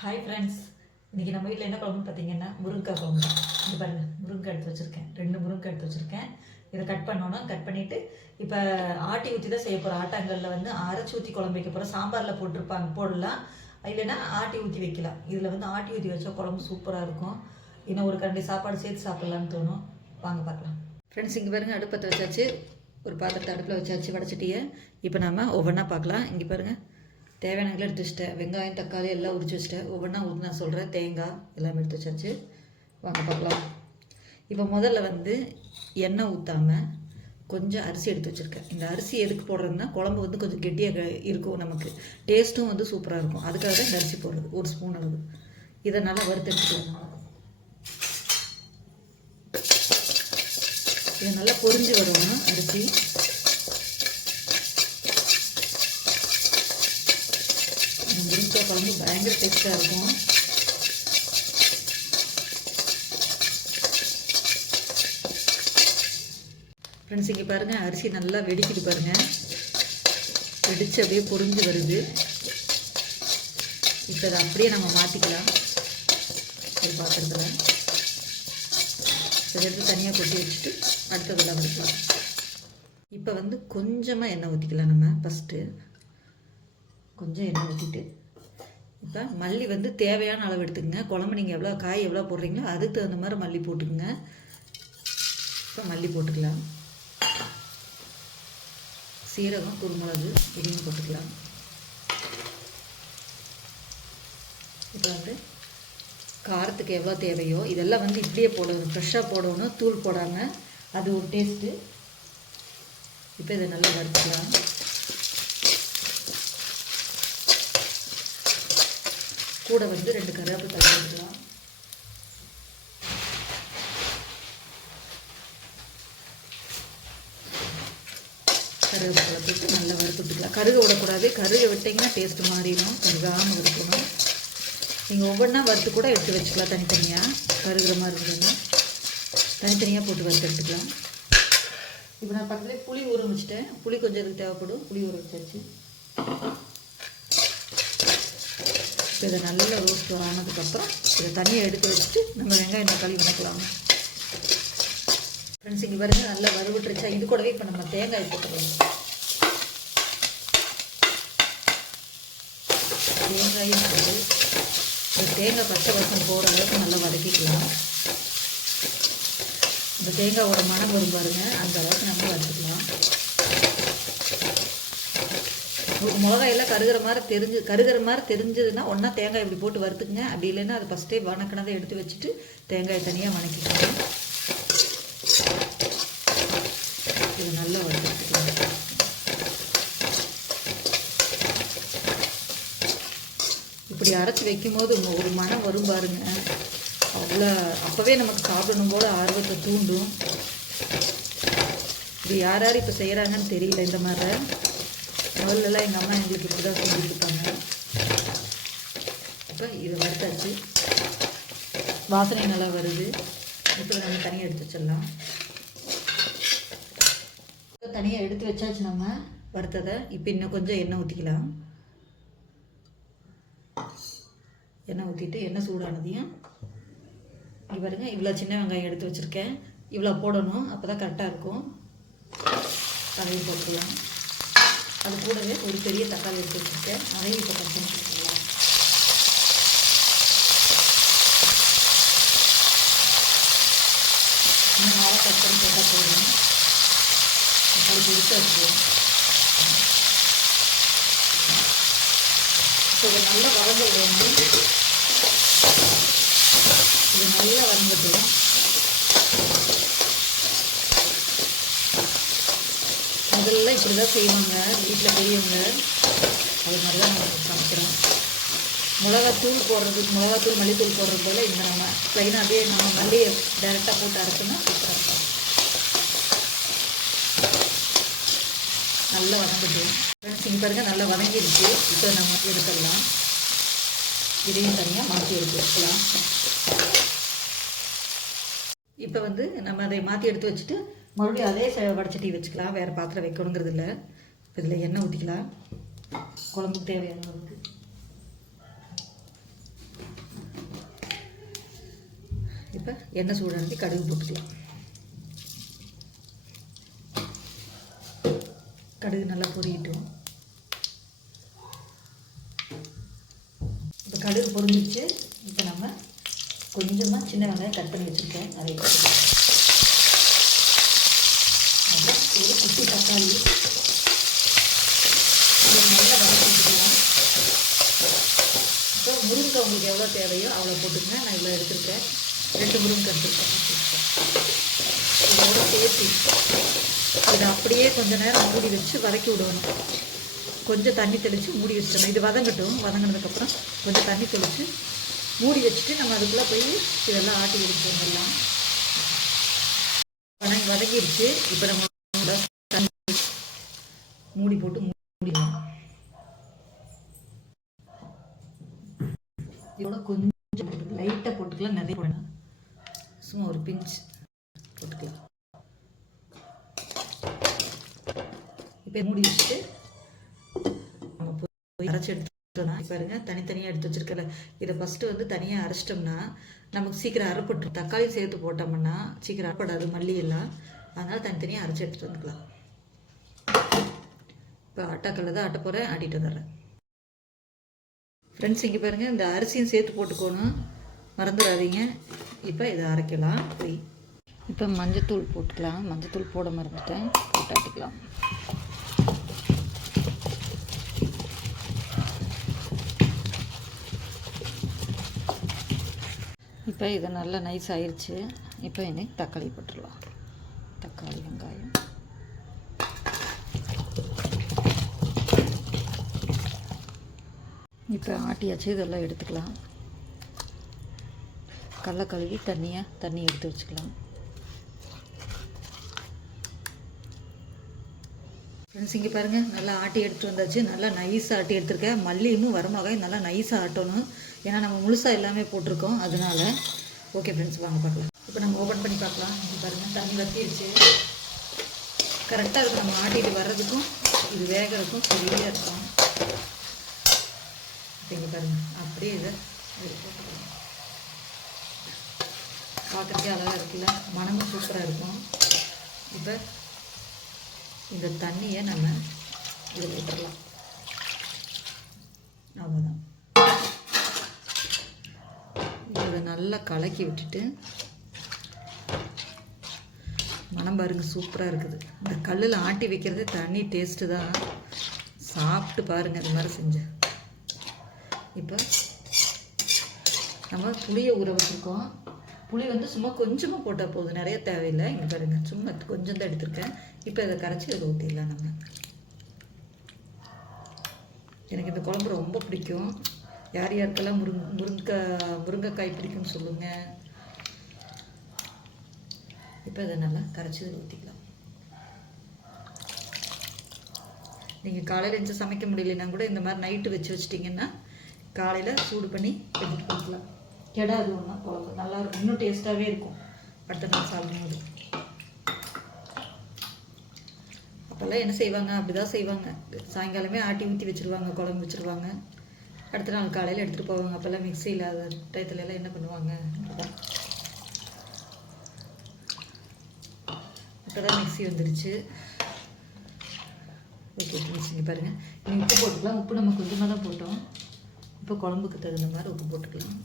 Hi friends, இன்றைக்கி நம்ம வீட்டில் என்ன குழம்புன்னு பார்த்தீங்கன்னா முருங்கைக்காய் குழம்பு. இங்கே பாருங்கள், முருங்கை எடுத்து வச்சுருக்கேன், 2 முருங்கை எடுத்து வச்சுருக்கேன். இதை கட் பண்ணணும். கட் பண்ணிவிட்டு இப்போ ஆட்டி ஊற்றி தான் செய்ய போகிறோம். ஆட்டாங்கல்ல வந்து அரைச்சி ஊற்றி குழம்பு வைக்க போகிறோம். சாம்பாரில் போடலாம், இல்லைன்னா ஆட்டி ஊற்றி வைக்கலாம். இதில் வந்து ஆட்டி ஊற்றி வச்சா குழம்பு சூப்பராக இருக்கும். இன்னும் ஒரு கரண்டி சாப்பாடு சேர்த்து சாப்பிட்லான்னு தோணும். வாங்க பார்க்கலாம். ஃப்ரெண்ட்ஸ், இங்கே பாருங்கள், அடுப்பத்தை வச்சாச்சு. ஒரு பாத்திரத்தை அடுப்பில் வச்சாச்சு, வடச்சட்டியை. இப்போ நம்ம ஒவ்வொன்றா பார்க்கலாம். இங்கே பாருங்கள், தேவையானங்களை எடுத்து வச்சிட்டேன். வெங்காயம், தக்காளி எல்லாம் உரிச்சு வச்சிட்டேன். ஒவ்வொன்றா ஊற்றி நான் சொல்கிறேன். தேங்காய் எல்லாமே எடுத்து வச்சாச்சு. வாங்க பார்க்கலாம். இப்போ முதல்ல வந்து எண்ணெய் ஊற்றாமல் கொஞ்சம் அரிசி எடுத்து வச்சுருக்கேன். இந்த அரிசி எதுக்கு போடுறதுன்னா குழம்பு வந்து கொஞ்சம் கெட்டியாக இருக்கும், நமக்கு டேஸ்ட்டும் வந்து சூப்பராக இருக்கும். அதுக்காக தான் இந்த அரிசி போடுறது. 1 ஸ்பூன் அளவு. இதை நல்லா வறுத்து எடுத்துக்கலாம். இது நல்லா பொரிஞ்சு வரணும் அரிசி. முருங்கைக்காய் குழம்பு பயங்கர டேஸ்ட்டாக இருக்கும். ஃப்ரெண்ட்ஸ், இங்கே பாருங்கள், அரிசி நல்லா வெடிக்குது பாருங்கள். வெடித்து அப்படியே பொரிஞ்சு வருது. இப்போ அதை அப்படியே நம்ம மாற்றிக்கலாம். ஒரு பாத்திரத்தில் இதை எடுத்து தனியாக கொட்டி வச்சுட்டு அடுத்ததெல்லாம் வறுக்கலாம். இப்போ வந்து கொஞ்சமாக எண்ணெய் ஊற்றிக்கலாம். நம்ம ஃபஸ்ட்டு கொஞ்சம் எண்ணெய் ஊற்றிட்டு இப்போ மல்லி வந்து தேவையான அளவு எடுத்துக்கங்க. குழம்பு நீங்கள் எவ்வளோ காய் எவ்வளோ போடுறீங்களோ அதுக்கு தகுந்த மாதிரி மல்லி போட்டுக்குங்க. இப்போ மல்லி போட்டுக்கலாம். சீரகம், குருமிளகு இதையும் போட்டுக்கலாம். இப்போ வந்து காரத்துக்கு எவ்வளோ தேவையோ இதெல்லாம் வந்து இப்படியே போடணும், ஃப்ரெஷ்ஷாக போடணும், தூள் போடாமல். அது ஒரு டேஸ்ட்டு. இப்போ இதை நல்லா வறுத்துக்கலாம். கூட வந்து 2 கருவேப்பிலை தட்டி வச்சுக்கலாம். கருவேப்பிலை போட்டு நல்லா வறுத்துக்கலாம். கருக விடக்கூடாது. கருக விட்டிங்கன்னா டேஸ்ட்டு மாறிடும். கருகாமல் இருக்கணும். நீங்கள் ஒவ்வொன்றா வறுத்து கூட எடுத்து வச்சுக்கலாம். தனித்தனியாக கருகிற மாதிரி இருந்ததுன்னா தனித்தனியாக போட்டு வறுத்து எடுத்துக்கலாம். இப்போ நான் பக்கத்துலேயே புளி ஊற வச்சுட்டேன். புளி கொஞ்சம் இதுக்கு தேவைப்படும். புளி ஊற வச்சாச்சு. இப்போ இதை நல்லா ரோஸ்ட் ஆனதுக்கப்புறம் இதை தனியாக எடுத்து வச்சுட்டு நம்ம வெங்காயம் தக்காளி வணக்கலாம். ஃப்ரெண்ட்ஸ், இங்கே பாருங்கள், நல்லா வறுவிட்டுருச்சா. இது கூடவே இப்போ நம்ம தேங்காய் போட்டுக்கலாம். தேங்காயும் போட்டு இந்த தேங்காய் பச்சை வாசம் போகிற அளவுக்கு நல்லா வதக்கிக்கலாம். இந்த தேங்காயோட மனம் வரும் பாருங்கள், அந்த அளவுக்கு நம்ம வதக்கிக்கலாம். உங்களுக்கு மிளகாயெல்லாம் கருகிற மாதிரி தெரிஞ்சதுன்னா ஒன்றா தேங்காய் இப்படி போட்டு வறுத்துக்குங்க. அப்படி இல்லைன்னா அது ஃபஸ்ட்டே வணக்கினதை எடுத்து வச்சுட்டு தேங்காய் தனியாக வணக்கிக்கலாம். இது நல்லா வறுத்துக்கலாம். இப்படி அரைச்சி வைக்கும்போது ஒரு மனம் வரும் பாருங்க. அவ்வளோ அப்போவே நமக்கு சாப்பிடணும் போல ஆர்வத்தை தூண்டும். இது யார் யார் இப்போ செய்கிறாங்கன்னு தெரியல. இந்த மாதிரி முதல்லலாம் எங்கள் அம்மா எங்களுக்கு இப்படி தான் செஞ்சுருப்பாங்க. இப்போ இதை வறுத்தாச்சு. வாசனை நல்லா வருது. இப்போ நம்ம தனியாக எடுத்து வச்சிடலாம். தனியாக எடுத்து வச்சாச்சு நம்ம வறுத்ததை. இப்போ இன்னும் கொஞ்சம் எண்ணெய் ஊற்றிக்கலாம். எண்ணெய் ஊற்றிட்டு எண்ணெய் சூடானதையும் இங்கே பாருங்கள், இவ்வளோ சின்ன வெங்காயம் எடுத்து வச்சுருக்கேன். இவ்வளோ போடணும், அப்போ தான் கரெக்டாக இருக்கும். அதையும் போட்டுக்கலாம். அது கூடவே ஒரு பெரிய தக்காளி எடுத்து வச்சுருக்கேன். அதையும் இப்போ கட் பண்ணி வச்சுக்கலாம். இந்த நாளாக கட் பண்ணி போட்டால் போதும். தக்காளி பிடிச்சா இருக்கும். இப்போ இதை நல்லா வதங்க விடணும். இது நல்லா வதங்கட்டும். முதல்ல இப்படி தான் செய்வாங்க வீட்டில் பெரியவங்க. அது மாதிரி தான் நம்ம சமைக்கிறோம். மிளகாத்தூள் போடுறதுக்கு மிளகாத்தூள் மல்லித்தூள் போடுறது போல் இந்த நம்ம ப்ளைனாக அப்படியே நம்ம மல்லியை டைரெக்டாக போட்டு அரைச்சோம்னா சூப்பராக இருக்கும். நல்லா வதங்கட்டும். ஃப்ரெண்ட்ஸ், இங்கே பாருங்கள், நல்லா வதங்கிடுச்சு. இப்போ நம்ம எடுத்துடலாம். இதையும் தனியாக மாற்றி எடுத்து வச்சுக்கலாம். இப்போ வந்து நம்ம அதை மாற்றி எடுத்து வச்சுட்டு மறுபடியும் அதே வடச்சட்டி வச்சுக்கலாம். வேறு பாத்திரம் வைக்கணுங்கிறது இல்லை. இதில் எண்ணெய் ஊற்றிக்கலாம். குழம்புக்கு தேவையான அளவுக்கு இப்போ எண்ணெய் சூடானது கடுகு போட்டுக்கலாம். கடுகு நல்லா பொரியட்டும். இப்போ கடுகு பொரிஞ்சிச்சு. இப்போ நம்ம கொஞ்சமாக சின்ன வெங்காயம் கட் பண்ணி வச்சுருக்கேன், அதை போட்டுக்கலாம். ஒரு குட்டி தக்காளி நல்லா வதக்கிக்கலாம். இப்போ முருங்கை உங்களுக்கு எவ்வளோ தேவையோ அவ்வளோ போட்டுக்கங்க. நான் இவ்வளோ எடுத்துருக்கேன், 2 முருங்கை எடுத்துருக்கேன். இதோட சேர்த்து இதை அப்படியே கொஞ்சம் நேரம் மூடி வச்சு வதக்கி விடணும். கொஞ்சம் தண்ணி தெளித்து மூடி வச்சிடணும். இது வதங்கட்டும். வதங்கினதுக்கப்புறம் கொஞ்சம் தண்ணி தெளித்து மூடி வச்சுட்டு நம்ம அதுக்குள்ளே போய் இதெல்லாம் ஆட்டி எடுத்துடலாம். வதங்கிடுச்சு. இப்போ நம்ம மூடி போட்டு மூடிடலாம். இதோட கொஞ்சம் லைட்டாக போட்டுக்கலாம், நிறைய வேணாம், சும்மா ஒரு பிஞ்ச் போட்டுக்கலாம். இப்போ மூடி வச்சுட்டு நம்ம போய் அரைச்சி எடுத்துட்டோம்னா பாருங்க, தனித்தனியாக எடுத்து வச்சிருக்கல. இதை ஃபஸ்ட்டு வந்து தனியாக அரைச்சிட்டோம்னா நமக்கு சீக்கிரம் அரைப்பட்டுரும். தக்காளி சேர்த்து போட்டோம்னா சீக்கிரம் அரைப்படாது மல்லி எல்லாம். அதனால் தனித்தனியாக அரைச்சி எடுத்துகிட்டு வந்துக்கலாம். இப்போ ஆட்டாக்கல்ல தான் ஆட்ட போகிறேன், ஆட்டிட்டு வந்துடுறேன். ஃப்ரெண்ட்ஸ் இங்கே பாருங்கள், இந்த அரிசியும் சேர்த்து போட்டுக்கணும், மறந்துடாதீங்க. இப்போ இதை அரைக்கலாம். இப்போ மஞ்சத்தூள் போட்டுக்கலாம். மஞ்சத்தூள் போட மறந்துட்டேன், போட்டு ஆட்டிக்கலாம். இப்போ இது நல்லா நைஸ் ஆயிடுச்சு. இப்போ இனி தக்காளி போட்டுடலாம். தக்காளி வெங்காயம் இப்போ ஆட்டியாச்சு. இதெல்லாம் எடுத்துக்கலாம். கடலை கழுவி தண்ணி எடுத்து வச்சுக்கலாம். ஃப்ரெண்ட்ஸ் இங்கே பாருங்கள், நல்லா ஆட்டி எடுத்துகிட்டு வந்தாச்சு. நல்லா நைஸாக ஆட்டி எடுத்துருக்கேன். மல்லியும் வரமிளகாயும் நல்லா நைஸாக ஆட்டணும், ஏன்னா நம்ம முழுசாக எல்லாமே போட்டிருக்கோம், அதனால. ஓகே ஃப்ரெண்ட்ஸ், வாங்க பார்க்கலாம். இப்போ நம்ம ஓப்பன் பண்ணி பார்க்கலாம். இங்கே பாருங்கள், தண்ணி வற்றிடுச்சு. கரெக்டாக இருக்கும் நம்ம ஆட்டிட்டு வர்றதுக்கும் இது வேகிறதுக்கும் சரியாக இருக்கும். இப்போ இங்கே பாருங்கள், அப்படியே இதை போட்டுக்கலாம். பார்க்குறதுக்கே அழகாக இருக்குல்ல, மனமும் சூப்பராக இருக்கும். இப்போ இந்த தண்ணியை நம்ம இதில் விட்டுடலாம். அவ்வளோதான். இதை நல்லா கலக்கி விட்டுட்டு, மனம் பாருங்க சூப்பராக இருக்குது. இந்த கல்லில் ஆட்டி வைக்கிறது தண்ணி டேஸ்ட்டு தான். சாப்பிட்டு பாருங்கள் இது மாதிரி செஞ்சு. இப்போ நம்ம புளியை ஊற வச்சுருக்கோம். புளி வந்து சும்மா கொஞ்சமாக போட்டால் போதும், நிறைய தேவையில்லை. இங்கே பாருங்கள், சும்மா கொஞ்சம் தான் எடுத்திருக்கேன். இப்போ இதை கரைச்சி இதை ஊற்றிடலாம் நம்ம. எனக்கு இந்த குழம்பு ரொம்ப பிடிக்கும். யார் யாருக்கெல்லாம் முருங்கைக்காய் பிடிக்கும்னு சொல்லுங்கள். இப்போ இதை நல்லா கரைச்சி இதை ஊற்றிக்கலாம். நீங்கள் காலையில் எழுந்து சமைக்க முடியலன்னா கூட இந்த மாதிரி நைட்டு வச்சிட்டிங்கன்னா காலையில் சூடு பண்ணி எடுத்துகிட்டு போய்க்கலாம். கெடாது ஒன்றா, குழம்பு நல்லாயிருக்கும், இன்னும் டேஸ்ட்டாகவே இருக்கும் அடுத்த நாள் சாப்பிடும்போது. அப்போல்லாம் என்ன செய்வாங்க, அப்படி தான் செய்வாங்க. சாயங்காலமே ஆட்டி ஊற்றி வச்சுருவாங்க, குழம்பு வச்சுருவாங்க. அடுத்த நாள் காலையில் எடுத்துகிட்டு போவாங்க. அப்போல்லாம் மிக்ஸி இல்லாத டயத்துலலாம் என்ன பண்ணுவாங்க, இப்போ தான் மிக்ஸி வந்துடுச்சு. ஓகே மிக்ஸிங்க பாருங்கள். நீங்கள் உப்பு போட்டுக்கலாம். உப்பு நம்ம கொஞ்சமாக தான் போட்டோம். இப்போ குழம்புக்கு தகுந்த மாதிரி உப்பு போட்டுக்கலாம்.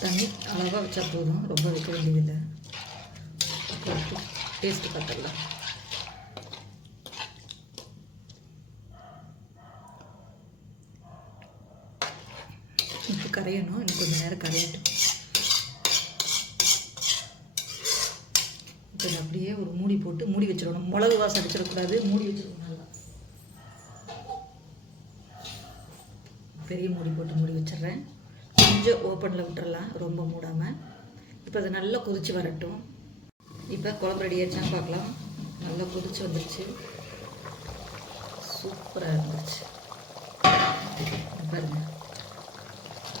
தண்ணி அளவாக வச்சா போதும், ரொம்ப வைக்க வேண்டியதில்லை. டேஸ்ட்டு பார்த்துடலாம். இப்போ கரையணும், இன்னும் கொஞ்சம் நேரம் கரையட்டும். இப்போ அப்படியே ஒரு மூடி போட்டு மூடி வச்சிடணும். மிளகு வாசம் அடிச்சிடக்கூடாது, மூடி வச்சிடணும் நல்லா. பெரிய மூடி போட்டு மூடி வச்சிடுறேன். கொஞ்சம் ஓப்பனில் விட்டுறலாம், ரொம்ப மூடாமல். இப்போ அதை நல்லா கொதித்து வரட்டும். இப்போ குழம்பு ரெடி ஆயிடுச்சான்னு பார்க்கலாம். நல்லா கொதிச்சு வந்துடுச்சு, சூப்பராக இருந்துச்சு. பாருங்க,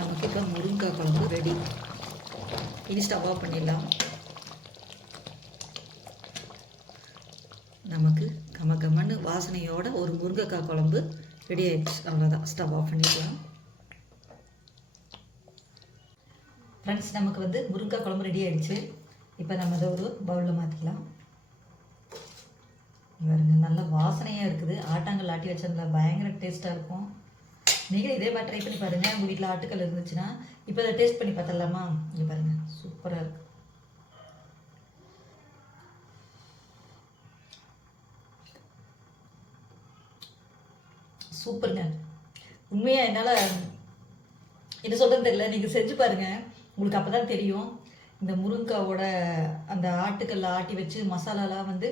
நமக்கு இப்போ முருங்கைக்காய் குழம்பு ரெடி. இனி ஸ்டவ் ஆஃப் பண்ணிடலாம். நமக்கு கமகமன்னு வாசனையோட ஒரு முருங்கைக்காய் குழம்பு ரெடி ஆயிடுச்சு. அவ்வளோதான், ஸ்டவ் ஆஃப் பண்ணிக்கலாம். ஃப்ரெண்ட்ஸ், நமக்கு வந்து முருங்கைக்காய் குழம்பு ரெடி ஆயிடுச்சு. இப்போ நம்ம அதை ஒரு பவுலில் மாற்றிக்கலாம். பாருங்க, நல்ல வாசனையாக இருக்குது. ஆட்டாங்கல் ஆட்டி வச்சதுல பயங்கர டேஸ்ட்டாக இருக்கும். நீங்கள் இதே மாதிரி ட்ரை பண்ணி பாருங்கள். உங்கள் வீட்டில் ஆட்டுக்கல் இருந்துச்சுன்னா. இப்போ அதை டேஸ்ட் பண்ணி பார்த்துடலாமா? இங்கே பாருங்கள், சூப்பராக இருக்குது. சூப்பருங்க. உண்மையாக என்னால் என்ன சொல்கிறேன்னு தெரியல. நீங்கள் செஞ்சு பாருங்கள், உங்களுக்கு அப்போ தான் தெரியும். இந்த முருங்காவோட அந்த ஆட்டுக்கல்ல ஆட்டி வச்சு மசாலாலாம் வந்து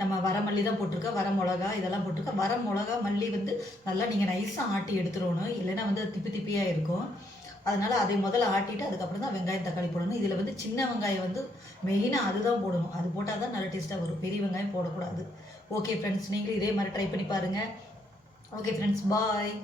நம்ம வரமல்லி தான் போட்டிருக்கோம், வர மிளகா இதெல்லாம் போட்டிருக்கோம். வர மிளகா மல்லி வந்து நல்லா நீங்கள் நைஸாக ஆட்டி எடுத்துடணும், இல்லைன்னா வந்து அது திப்பி திப்பியாக இருக்கும். அதனால் அதை முதல்ல ஆட்டிட்டு அதுக்கப்புறம் தான் வெங்காயம் தக்காளி போடணும். இதில் வந்து சின்ன வெங்காயம் வந்து மெயினாக அதுதான் போடணும். அது போட்டால் தான் நல்ல டேஸ்ட்டாக வரும். பெரிய வெங்காயம் போடக்கூடாது. ஓகே ஃப்ரெண்ட்ஸ், நீங்களும் இதே மாதிரி ட்ரை பண்ணி பாருங்கள். ஓகே ஃப்ரெண்ட்ஸ், பாய்.